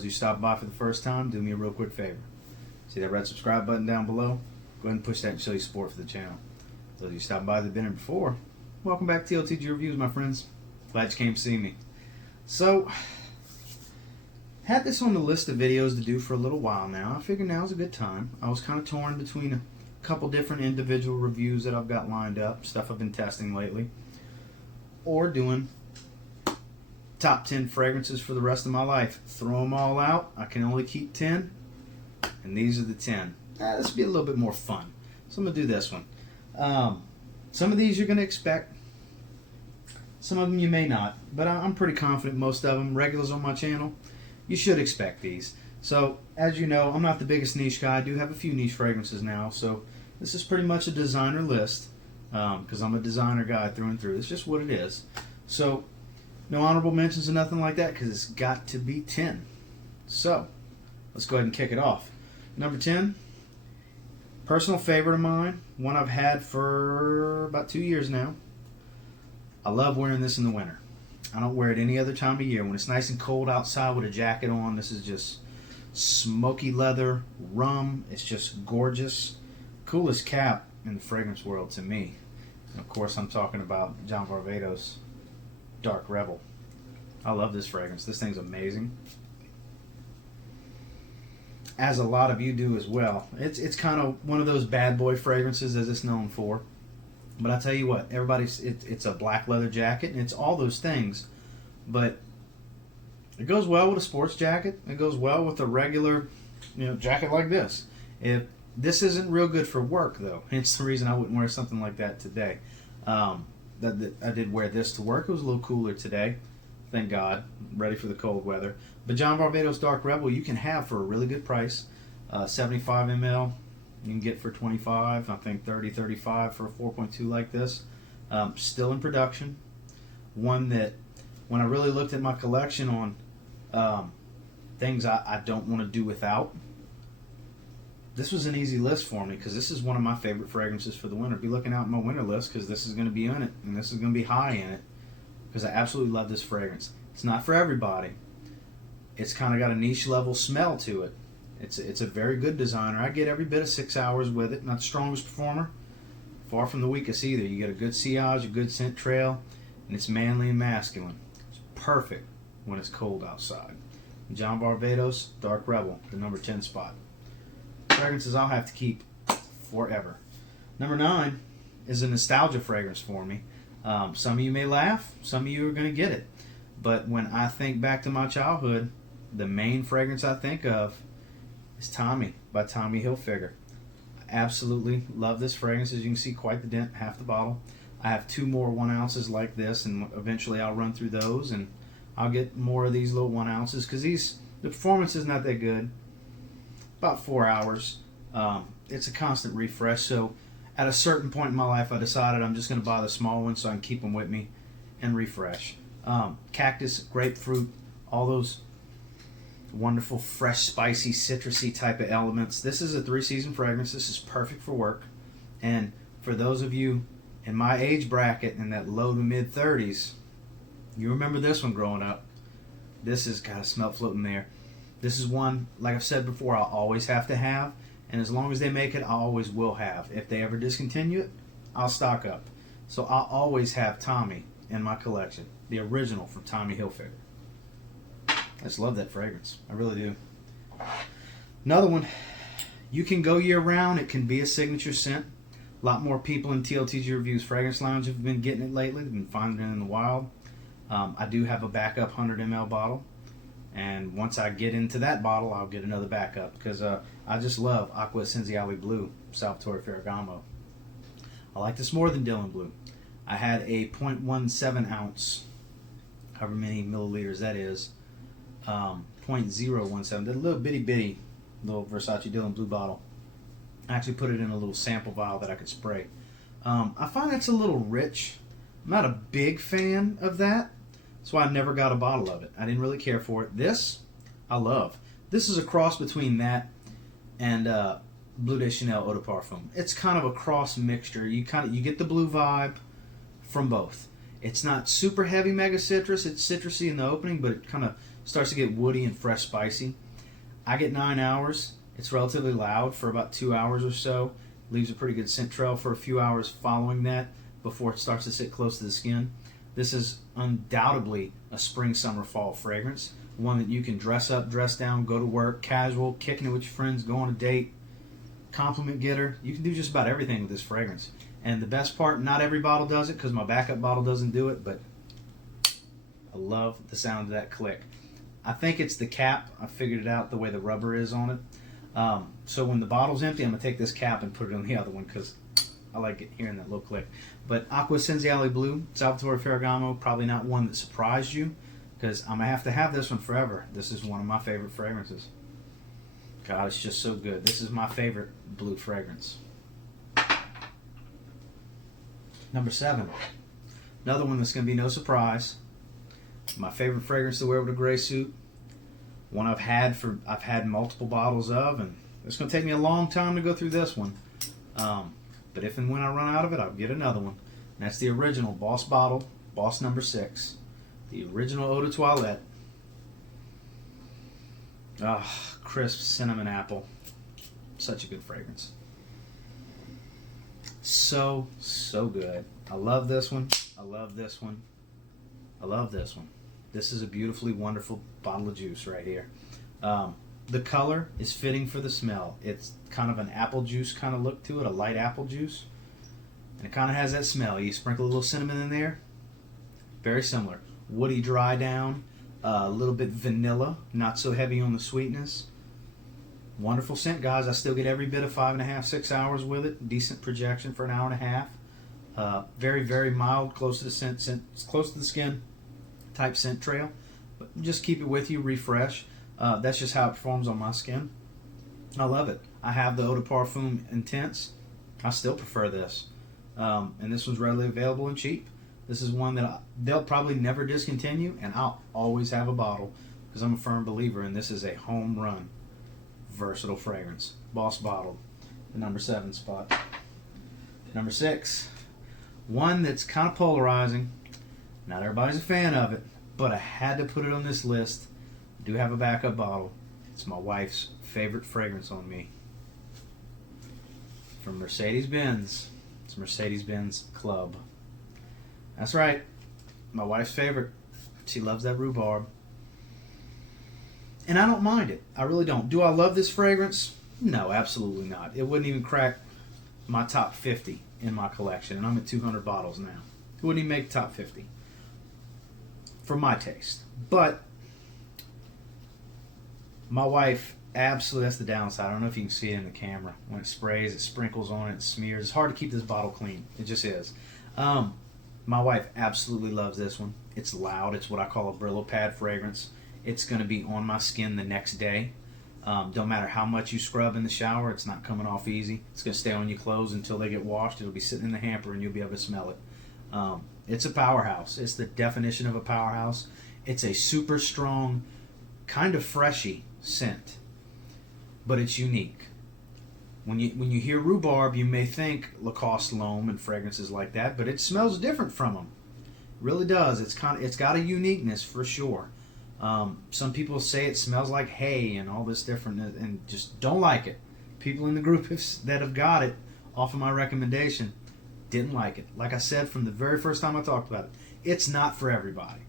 Those who stop by for the first time, do me a real quick favor. See that red subscribe button down below? Go ahead and push that and show your support for the channel. Those of you stop by that have been here before, welcome back to TLTG Reviews, my friends. Glad you came to see me. So, had this on the list of videos to do for a little while now. I figured now's a good time. I was kind of torn between a couple different individual reviews that I've got lined up, stuff I've been testing lately, or doing top 10 fragrances for the rest of my life. Throw them all out. I can only keep 10, and these are the 10. This will be a little bit more fun. So I'm going to do this one. Some of these you're going to expect. Some of them you may not. But I'm pretty confident most of them. Regulars on my channel, you should expect these. So, as you know, I'm not the biggest niche guy. I do have a few niche fragrances now. So, this is pretty much a designer list. Because I'm a designer guy through and through. It's just what it is. So, no honorable mentions or nothing like that. Because it's got to be 10. So, let's go ahead and kick it off. Number 10. Personal favorite of mine, one I've had for about 2 years now. I love wearing this in the winter. I don't wear it any other time of year. When it's nice and cold outside with a jacket on, this is just smoky leather, rum. It's just gorgeous. Coolest cap in the fragrance world to me. And of course, I'm talking about John Varvatos Dark Rebel. I love this fragrance. This thing's amazing, as a lot of you do as well. It's kind of one of those bad boy fragrances as it's known for. But I tell you what, it's a black leather jacket, and it's all those things. But it goes well with a sports jacket. It goes well with a regular, jacket like this. This isn't real good for work, though. Hence the reason I wouldn't wear something like that today. I did wear this to work. It was a little cooler today. Thank God. Ready for the cold weather. But John Varvatos Dark Rebel you can have for a really good price. 75 ml you can get for 25. I think 30, 35 for a 4.2 like this. Still in production. One that when I really looked at my collection on things I don't want to do without, this was an easy list for me because this is one of my favorite fragrances for the winter. Be looking out in my winter list because this is going to be in it, and this is going to be high in it because I absolutely love this fragrance. It's not for everybody. It's kind of got a niche level smell to it. It's a very good designer. I get every bit of 6 hours with it. Not the strongest performer. Far from the weakest either. You get a good sillage, a good scent trail, and it's manly and masculine. It's perfect when it's cold outside. John Varvatos Dark Rebel, the number 10 spot. Fragrances I'll have to keep forever. Number 9 is a nostalgia fragrance for me. Some of you may laugh. Some of you are going to get it. But when I think back to my childhood, the main fragrance I think of is Tommy by Tommy Hilfiger. I absolutely love this fragrance. As you can see, quite the dent, half the bottle. I have 2 more 1 ounces like this, and eventually I'll run through those, and I'll get more of these little 1 ounces because the performance is not that good. About 4 hours. It's a constant refresh, so at a certain point in my life I decided I'm just going to buy the small ones so I can keep them with me and refresh. Cactus, grapefruit, all those wonderful, fresh, spicy, citrusy type of elements. This is a 3-season fragrance. This is perfect for work. And for those of you in my age bracket in that low to mid 30s, you remember this one growing up. This has got a smell floating there. This is one, like I've said before, I'll always have to have. And as long as they make it, I always will have. If they ever discontinue it, I'll stock up. So I'll always have Tommy in my collection. The original from Tommy Hilfiger. I just love that fragrance. I really do. Another one. You can go year round. It can be a signature scent. A lot more people in TLTG Reviews Fragrance Lounge have been getting it lately. They've been finding it in the wild. I do have a backup 100 ml bottle. And once I get into that bottle, I'll get another backup. Because I just love Acqua Essenziale Blue, Salvatore Ferragamo. I like this more than Dylan Blue. I had a 0.17 ounce, however many milliliters that is, 0.017, that little bitty little Versace Dylan Blue bottle. I actually put it in a little sample vial that I could spray. I find that's a little rich. I'm not a big fan of that. That's why I never got a bottle of it. I didn't really care for it. This, I love. This is a cross between that and Bleu de Chanel Eau de Parfum. It's kind of a cross mixture. You get the blue vibe from both. It's not super heavy mega citrus. It's citrusy in the opening, but it kind of Starts to get woody and fresh spicy. I get 9 hours. It's relatively loud for about 2 hours or so. Leaves a pretty good scent trail for a few hours following that before it starts to sit close to the skin. This is undoubtedly a spring, summer, fall fragrance. One that you can dress up, dress down, go to work, casual, kicking it with your friends, go on a date, compliment getter. You can do just about everything with this fragrance. And the best part, not every bottle does it because my backup bottle doesn't do it, but I love the sound of that click. I think it's the cap. I figured it out the way the rubber is on it. So when the bottle's empty, I'm going to take this cap and put it on the other one because I like it hearing that little click. But Aqua Senziale Blue, Salvatore Ferragamo, probably not one that surprised you because I'm going to have this one forever. This is one of my favorite fragrances. God, it's just so good. This is my favorite blue fragrance. Number 7. Another one that's going to be no surprise. My favorite fragrance to wear with a gray suit. One I've had multiple bottles of, and it's going to take me a long time to go through this one. But if and when I run out of it, I'll get another one. And that's the original Boss bottle, Boss number 6. The original Eau de Toilette. Crisp cinnamon apple. Such a good fragrance. So good. I love this one. I love this one. I love this one. This is a beautifully wonderful bottle of juice right here. The color is fitting for the smell. It's kind of an apple juice kind of look to it, a light apple juice. And it kind of has that smell. You sprinkle a little cinnamon in there. Very similar. Woody dry down. A little bit vanilla. Not so heavy on the sweetness. Wonderful scent, guys. I still get every bit of 5.5, 6 hours with it. Decent projection for an hour and a half. Very, very mild, close to the close to the skin type scent trail. But just keep it with you, refresh. That's just how it performs on my skin. I love it. I have the Eau de Parfum Intense. I still prefer this. And this one's readily available and cheap. This is one that they'll probably never discontinue, and I'll always have a bottle because I'm a firm believer, and this is a home run, versatile fragrance. Boss bottle, the number 7 spot. Number 6, one that's kind of polarizing. Not everybody's a fan of it, but I had to put it on this list. I do have a backup bottle. It's my wife's favorite fragrance on me. From Mercedes-Benz. It's Mercedes-Benz Club. That's right. My wife's favorite. She loves that rhubarb. And I don't mind it. I really don't. Do I love this fragrance? No, absolutely not. It wouldn't even crack my top 50 in my collection. And I'm at 200 bottles now. It wouldn't even make top 50. For my taste. But my wife absolutely, that's the downside. I don't know if you can see it in the camera. When it sprays, it sprinkles on it, it smears. It's hard to keep this bottle clean. It just is. My wife absolutely loves this one. It's loud. It's what I call a Brillo pad fragrance. It's going to be on my skin the next day. Don't matter how much you scrub in the shower, it's not coming off easy. It's going to stay on your clothes until they get washed. It'll be sitting in the hamper and you'll be able to smell it. It's a powerhouse. It's the definition of a powerhouse. It's a super strong, kind of freshy scent, but it's unique. When you hear rhubarb, you may think Lacoste L'Homme and fragrances like that, but it smells different from them. It really does. It's got a uniqueness for sure. Some people say it smells like hay and all this different, and just don't like it. People in the group that have got it off of my recommendation didn't like it. Like I said from the very first time I talked about it, it's not for everybody,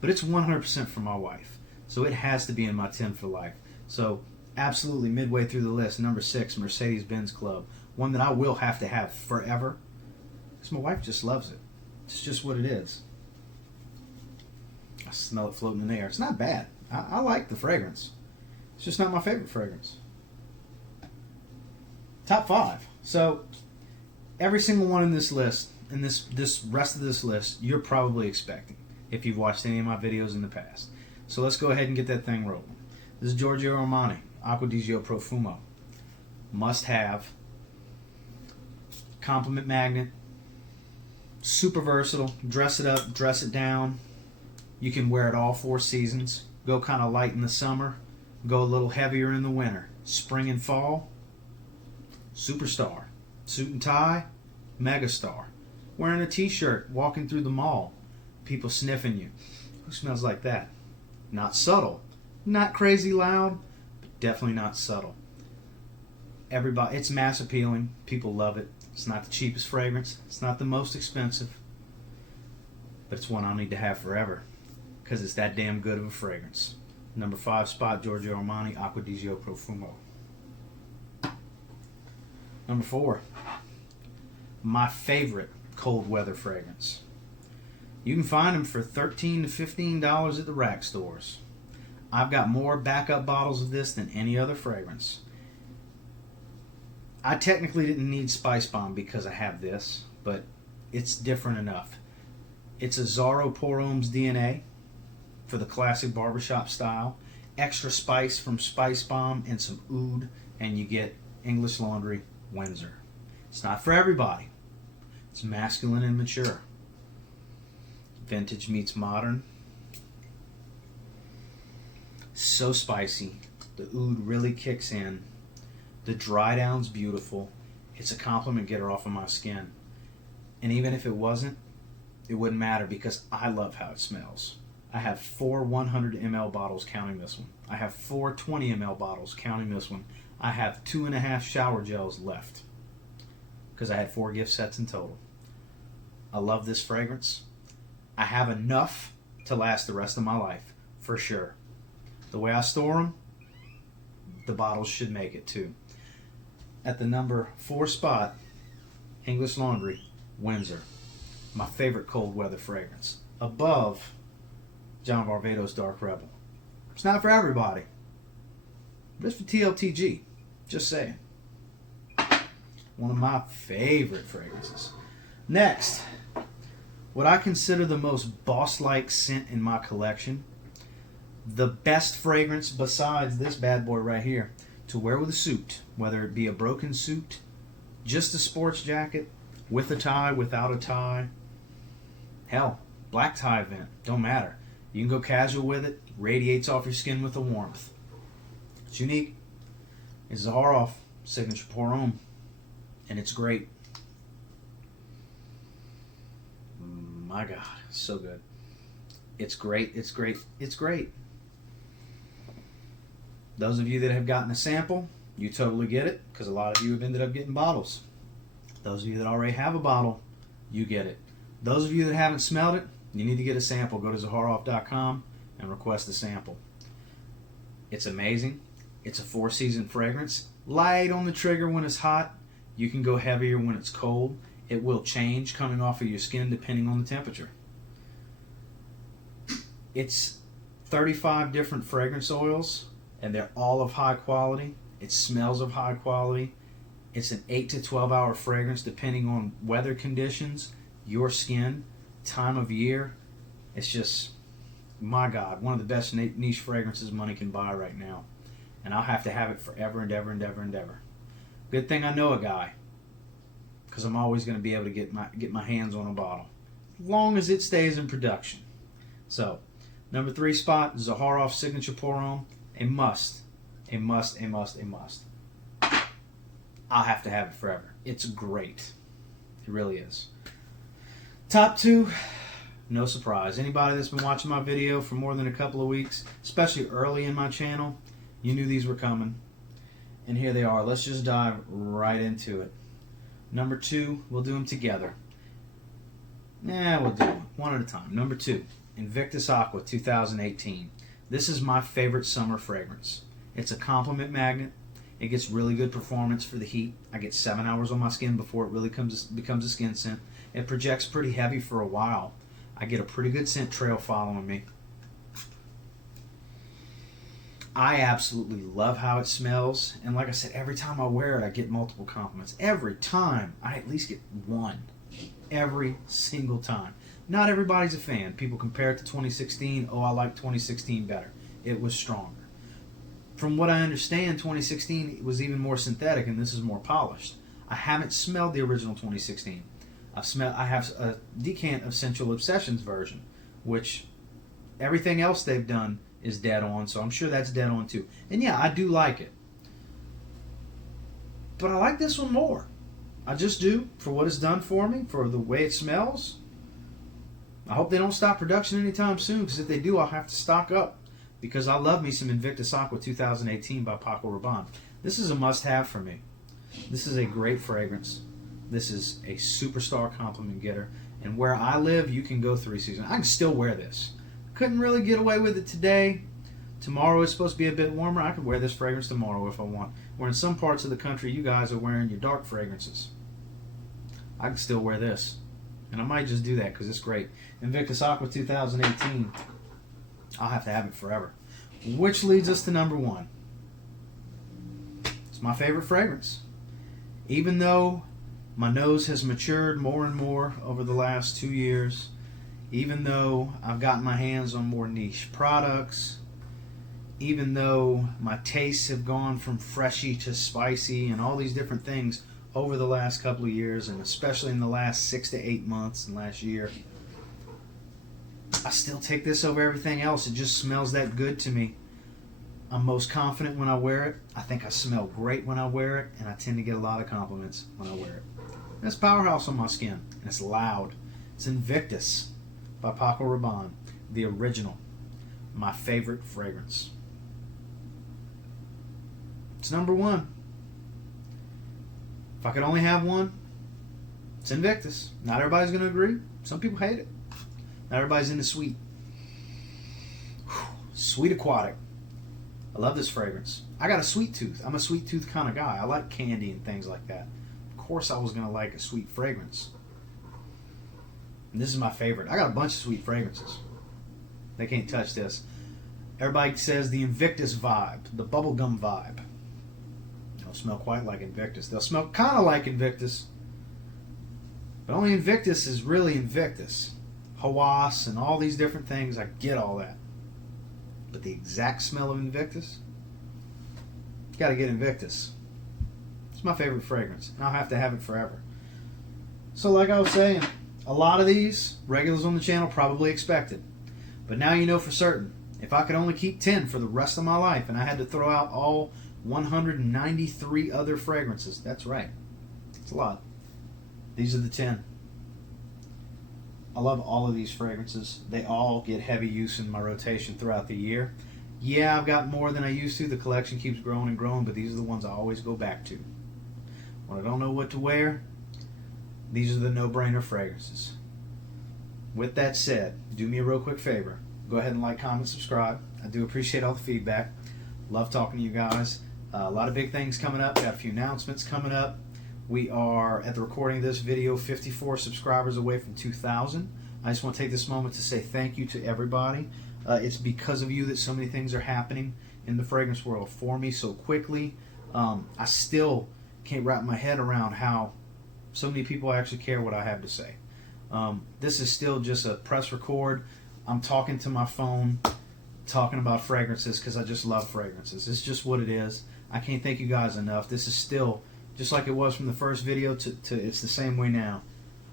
but it's 100% for my wife. So it has to be in my 10 for life. So absolutely midway through the list, number 6, Mercedes-Benz Club. One that I will have to have forever because my wife just loves it. It's just what it is. I smell it floating in the air. It's not bad. I like the fragrance. It's just not my favorite fragrance. Top 5. So every single one in this list, and this rest of this list, you're probably expecting if you've watched any of my videos in the past. So let's go ahead and get that thing rolling. This is Giorgio Armani, Acqua di Gio Profumo. Must have. Compliment magnet. Super versatile. Dress it up, dress it down. You can wear it all 4 seasons. Go kind of light in the summer. Go a little heavier in the winter. Spring and fall. Superstar. Suit and tie. Megastar. Wearing a t-shirt, walking through the mall. People sniffing you. Who smells like that? Not subtle. Not crazy loud, but definitely not subtle. Everybody, it's mass appealing. People love it. It's not the cheapest fragrance. It's not the most expensive. But it's one I'll need to have forever because it's that damn good of a fragrance. Number 5 spot, Giorgio Armani Acqua di Gio Profumo. Number 4, my favorite cold weather fragrance. You can find them for $13 to $15 at the rack stores. I've got more backup bottles of this than any other fragrance. I technically didn't need Spice Bomb because I have this, but it's different enough. It's a Zaharoff Pour Homme's DNA for the classic barbershop style. Extra spice from Spice Bomb and some oud, and you get English Laundry Windsor. It's not for everybody. It's masculine and mature. Vintage meets modern. So spicy. The oud really kicks in. The dry down's beautiful. It's a compliment getter off of my skin. And even if it wasn't, it wouldn't matter because I love how it smells. I have 4 100 ml bottles counting this one. I have 4 20 ml bottles counting this one. I have 2.5 shower gels left because I had 4 gift sets in total. I love this fragrance. I have enough to last the rest of my life, for sure. The way I store them, the bottles should make it too. At the number 4 spot, English Laundry Windsor. My favorite cold weather fragrance. Above John Varvatos Dark Rebel. It's not for everybody. But it's for TLTG. Just saying. One of my favorite fragrances. Next, what I consider the most boss-like scent in my collection. The best fragrance besides this bad boy right here to wear with a suit. Whether it be a broken suit, just a sports jacket, with a tie, without a tie. Hell, black tie event. Don't matter. You can go casual with it. Radiates off your skin with a warmth. It's unique. It's Zaharoff Signature Pour Homme. And it's great. My God, so good. It's great, it's great, it's great. Those of you that have gotten a sample, you totally get it, because a lot of you have ended up getting bottles. Those of you that already have a bottle, you get it. Those of you that haven't smelled it, you need to get a sample. Go to Zaharoff.com and request a sample. It's amazing. It's a 4-season fragrance. Light on the trigger when it's hot. You can go heavier when it's cold. It will change coming off of your skin depending on the temperature. It's 35 different fragrance oils, and they're all of high quality. It smells of high quality. It's an 8 to 12 hour fragrance depending on weather conditions, your skin, time of year. It's just, my God, one of the best niche fragrances money can buy right now. And I'll have to have it forever and ever and ever and ever. Good thing I know a guy, because I'm always going to be able to get my hands on a bottle, as long as it stays in production. So, number 3 spot, Zaharoff Signature Pour Homme, a must, a must, a must, a must. I'll have to have it forever. It's great. It really is. Top 2, no surprise. Anybody that's been watching my video for more than a couple of weeks, especially early in my channel, you knew these were coming. And here they are. Let's just dive right into it. Number 2, we'll do them together. We'll do one at a time. Number 2, Invictus Aqua 2018. This is my favorite summer fragrance. It's a compliment magnet. It gets really good performance for the heat. I get 7 hours on my skin before it really becomes a skin scent. It projects pretty heavy for a while. I get a pretty good scent trail following me. I absolutely love how it smells. And like I said, every time I wear it, I get multiple compliments. Every time, I at least get one. Every single time. Not everybody's a fan. People compare it to 2016. Oh, I like 2016 better. It was stronger. From what I understand, 2016 was even more synthetic, and this is more polished. I haven't smelled the original 2016. I have a decant of Sensual Obsessions version, which everything else they've done is dead on, so I'm sure that's dead on too. And yeah, I do like it. But I like this one more. I just do, for what it's done for me, for the way it smells. I hope they don't stop production anytime soon, because if they do, I'll have to stock up. because I love me some Invictus Aqua 2018 by Paco Rabanne. This is a must-have for me. This is a great fragrance. This is a superstar compliment getter. And where I live, you can go 3 seasons. I can still wear this. Couldn't really get away with it today. Tomorrow is supposed to be a bit warmer. I could wear this fragrance tomorrow if I want. Where in some parts of the country, you guys are wearing your dark fragrances. I can still wear this. And I might just do that because it's great. Invictus Aqua 2018. I'll have to have it forever. Which leads us to number 1. It's my favorite fragrance. Even though my nose has matured more and more over the last 2 years, even though I've gotten my hands on more niche products, even though my tastes have gone from freshy to spicy and all these different things over the last couple of years, and especially in the last 6 to 8 months and last year, I still take this over everything else. It just smells that good to me. I'm most confident when I wear it. I think I smell great when I wear it, and I tend to get a lot of compliments when I wear it. And it's powerhouse on my skin, and it's loud. It's Invictus by Paco Rabanne, the original. My favorite fragrance. It's number 1. If I could only have one, it's Invictus. Not everybody's going to agree. Some people hate it. Not everybody's into sweet. Sweet aquatic. I love this fragrance. I got a sweet tooth. I'm a sweet tooth kind of guy. I like candy and things like that. Of course I was going to like a sweet fragrance. And this is my favorite. I got a bunch of sweet fragrances. They can't touch this. Everybody says the Invictus vibe, the bubblegum vibe. They'll smell quite like Invictus. They'll smell kind of like Invictus. But only Invictus is really Invictus. Hawass and all these different things, I get all that. But the exact smell of Invictus, you got to get Invictus. It's my favorite fragrance, and I'll have to have it forever. So like I was saying, a lot of these regulars on the channel probably expected. But now you know for certain. If I could only keep 10 for the rest of my life and I had to throw out all 193 other fragrances, that's right. It's a lot. These are the 10. I love all of these fragrances. They all get heavy use in my rotation throughout the year. Yeah, I've got more than I used to. The collection keeps growing and growing, but these are the ones I always go back to. When I don't know what to wear, these are the no-brainer fragrances. With that said, do me a real quick favor. Go ahead and like, comment, subscribe. I do appreciate all the feedback. Love talking to you guys. A lot of big things coming up. Got a few announcements coming up. We are, at the recording of this video, 54 subscribers away from 2,000. I just want to take this moment to say thank you to everybody. It's because of you that so many things are happening in the fragrance world for me so quickly. I still can't wrap my head around how so many people actually care what I have to say. This is still just a press record. I'm talking to my phone, talking about fragrances because I just love fragrances. It's just what it is. I can't thank you guys enough. This is still, just like it was from the first video to it's the same way now.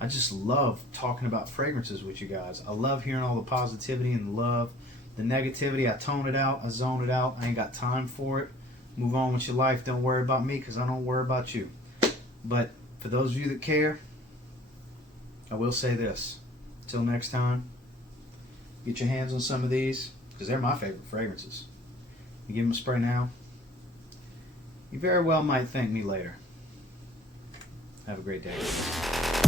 I just love talking about fragrances with you guys. I love hearing all the positivity and the love. The negativity, I tone it out, I zone it out. I ain't got time for it. Move on with your life. Don't worry about me because I don't worry about you. But for those of you that care, I will say this. Until next time, get your hands on some of these because they're my favorite fragrances. You give them a spray now, you very well might thank me later. Have a great day.